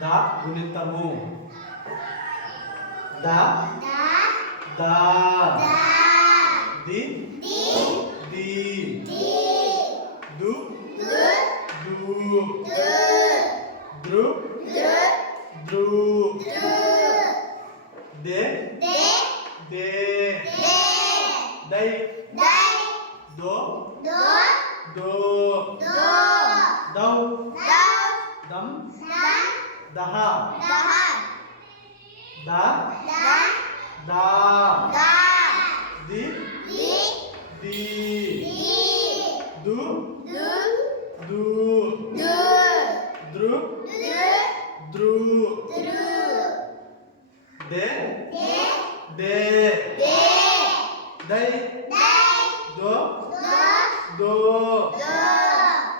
the గుణితము ద ద ది ది దు దు దృ ద్రు దే దే దై దో దో దౌ దం దహ ద దా ది ది దు దు దృ ద్రు దే దే దై దో దో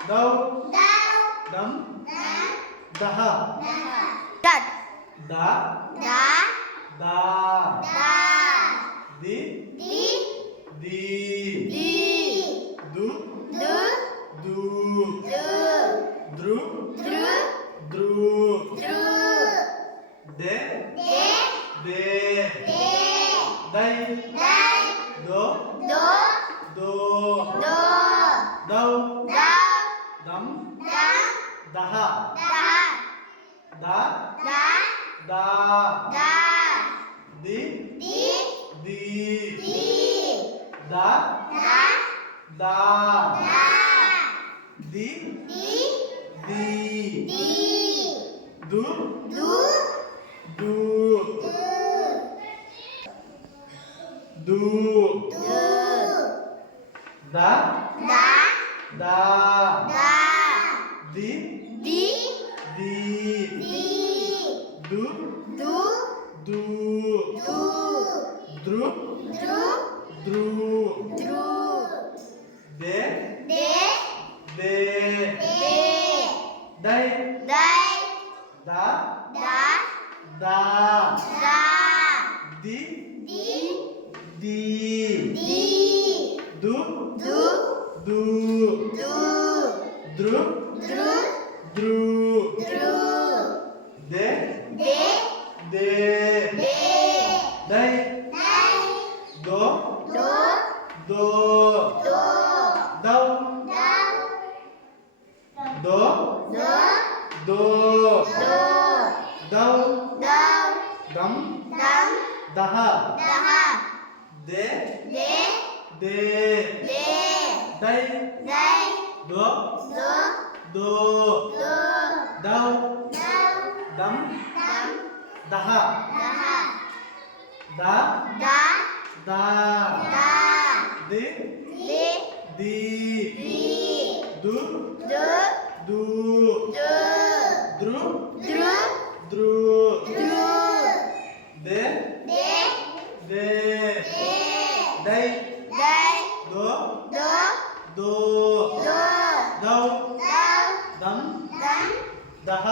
దౌ దం దహ ద దా ది ది దు దు దృ ద్రు దే దే దై దో దో దౌ దం దహ ద దా ది ది ద దా ది ది దు దు దు ద దా ది ది దు దు దృ ద్రు దే దే దై దా దా ది ది దు దు దృ ద్రు దే దే దై దో దో దౌ దో దో దౌ దం దహ దే దే దై దో దో దౌ దం దహ ద దా ది ది దు దు దృ ద్రు దే దే దై దో దో దౌ దం దహ